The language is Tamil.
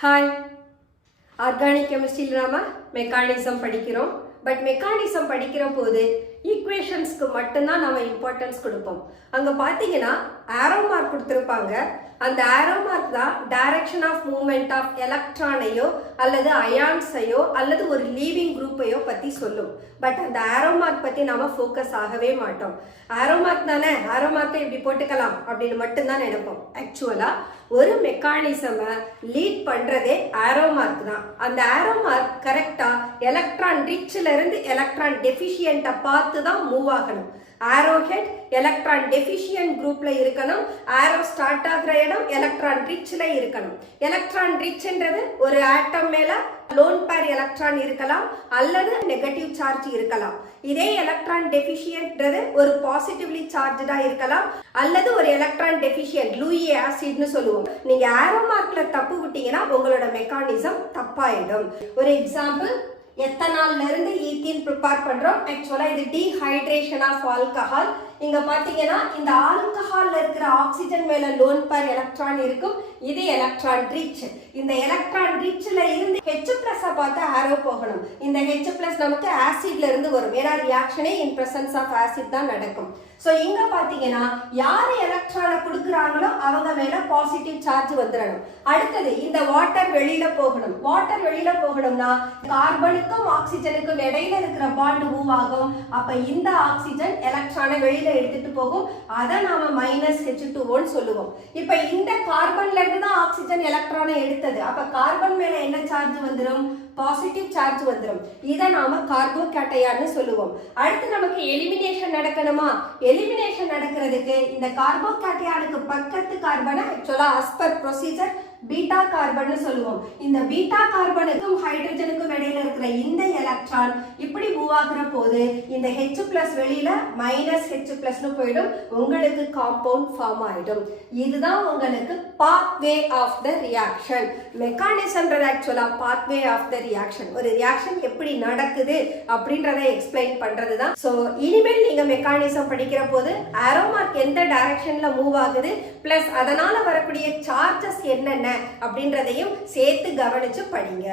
ஹாய், ஆர்கானிக் கெமிஸ்ட்ரியில் நாம மெக்கானிசம் படிக்கிறோம். பட் மெக்கானிசம் படிக்கிற போது ஈக்குவேஷன்ஸ்க்கு மட்டும்தான் நம்ம இம்பார்ட்டன்ஸ் கொடுப்போம். அங்கே பார்த்தீங்கன்னா ஆரோ மார்க் கொடுத்துருப்பாங்க. அந்த ஆரோ மார்க் தான் டைரக்ஷன் ஆஃப் மூவ்மெண்ட் ஆஃப் எலக்ட்ரானையோ அல்லது அயான்ஸையோ அல்லது ஒரு லீவிங் குரூப்பையோ பற்றி சொல்லும். பட் அந்த ஆரோ மார்க் பற்றி நாம் ஃபோக்கஸ் ஆகவே மாட்டோம். ஆரோ மார்க் தானே, ஆரோ மார்க்கை இப்படி போட்டுக்கலாம் அப்படின்னு மட்டும்தான் நினைப்போம். ஆக்சுவலாக ஒரு மெக்கானிசமை லீட் பண்ணுறதே ஆரோ மார்க் தான். அந்த ஆரோ மார்க் கரெக்டாக எலக்ட்ரான் ரிச்சில் இருந்து எலக்ட்ரான் டெஃபிஷியண்ட்டை பார்த்து தான் மூவ் ஆகணும். ஆரோ ஹெட் எலக்ட்ரான் டெஃபிஷியன்ட் குரூப்ல இருக்கணும். ஆரோ ஸ்டார்ட் ஆகிற இடம் எலக்ட்ரான் ரிச்ல இருக்கணும். எலக்ட்ரான் ரிச்ன்றது ஒரு ஆட்டம் மேல லோன் பேர் எலக்ட்ரான் இருக்கலாம் அல்லது நெகட்டிவ் சார்ஜ் இருக்கலாம். இதே எலக்ட்ரான் டெஃபிஷியன்ட்ன்றது ஒரு பாசிட்டிவ்லி சார்ஜா இருக்கலாம் அல்லது ஒரு எலக்ட்ரான் டெஃபிஷியன்ட் லூயி ஆசிட்னு சொல்லுவோம். நீங்க ஆரோ மார்க்ல தப்பு விட்டீங்கன்னா உங்களோட மெக்கானிசம் தப்பாயிடும். ஒரு எக்ஸாம்பிள், எத்தனால்ல இருந்து ஈத்தீன் ப்ரிப்பேர் பண்றோம். ஆக்சுவலா இது டீஹைட்ரேஷன் ஆஃப் ஆல்கஹால். இங்க பாத்தீங்கன்னா இந்த ஆல்கஹால்ல இருக்கிற ஆக்சிஜன் மேல லோன் பேர் எலக்ட்ரான் இருக்கும். இது எலக்ட்ரான் ரிச். இந்த எலக்ட்ரான் ரிச்ல இருந்து H+ பார்த்து ஆரோ போகணும். இந்த H+ நமக்கு ஆசிட்ல இருந்து வரும். ஏன்னா ரியாக்ஷனே இன் பிரசன்ஸ் ஆஃப் ஆசிட் தான் நடக்கும். சோ இங்க பாத்தீங்கன்னா யாரு எலக்ட்ரானை கொடுக்குறாங்களோ அவங்க மேல பாசிட்டிவ் சார்ஜ் வந்துடணும். அடுத்தது இந்த வாட்டர் வெளியில போகணும். வாட்டர் வெளியில போகணும்னா கார்பனுக்கும் ஆக்சிஜனுக்கும் இடையில இருக்கிற பாண்ட் மூவ் ஆகும். அப்ப இந்த ஆக்சிஜன் எலக்ட்ரானை வெளியில எடுத்துட்டு போகும். அதை நாம -H2O சொல்லுவோம். இப்ப இந்த கார்பன்ல இருந்து தான் ஆக்சிஜன் எலக்ட்ரானை எடுத்தது. அப்ப கார்பன் மேல என்ன சார்ஜ் வந்துடும்? பாசிட்டிவ் சார்ஜ் வந்துடும். இதை நாம கார்போகேட்டையான்னு சொல்லுவோம். அடுத்து நமக்கு எலிமினேஷன் நடக்கணுமா? எலிமினேஷன் நடக்கிறதுக்கு இந்த கார்போகேட்டையானுக்கு பக்கத்து கார்பனை ஆக்சுவலா as per procedure beta carbon சொல்லுவோம். இந்த பீட்டா கார்பனுக்கும் ஹைட்ரஜனுக்கும் இடையில இருக்கிற இந்த எலக்ட்ரான் இப்படி மூவ் ஆகுற போது இந்த H+ வெளியில -H+ போயிடும். உங்களுக்கு காம்பவுண்ட் ஃபார்ம் ஆயிடும். இதுதான் உங்களுக்கு பாத்வே ஆஃப் த ரியாக்ஷன். மெக்கானிசம்ன்றது ஆக்சுவலா பாத்வே ஆஃப் த ரியாக்ஷன். ஒரு ரியாக்ஷன் எப்படி நடக்குது அப்படின்றத எக்ஸ்பிளைன் பண்றதுதான். சோ இனிமேல் நீங்க மெக்கானிசம் படிக்கிற போது ஆரோ மார்க் எந்த டைரக்ஷன்ல மூவ் ஆகுது பிளஸ் அதனால வரக்கூடிய சார்ஜஸ் என்னென்ன அப்படின்றதையும் சேர்த்து கவனிச்சு படிங்க.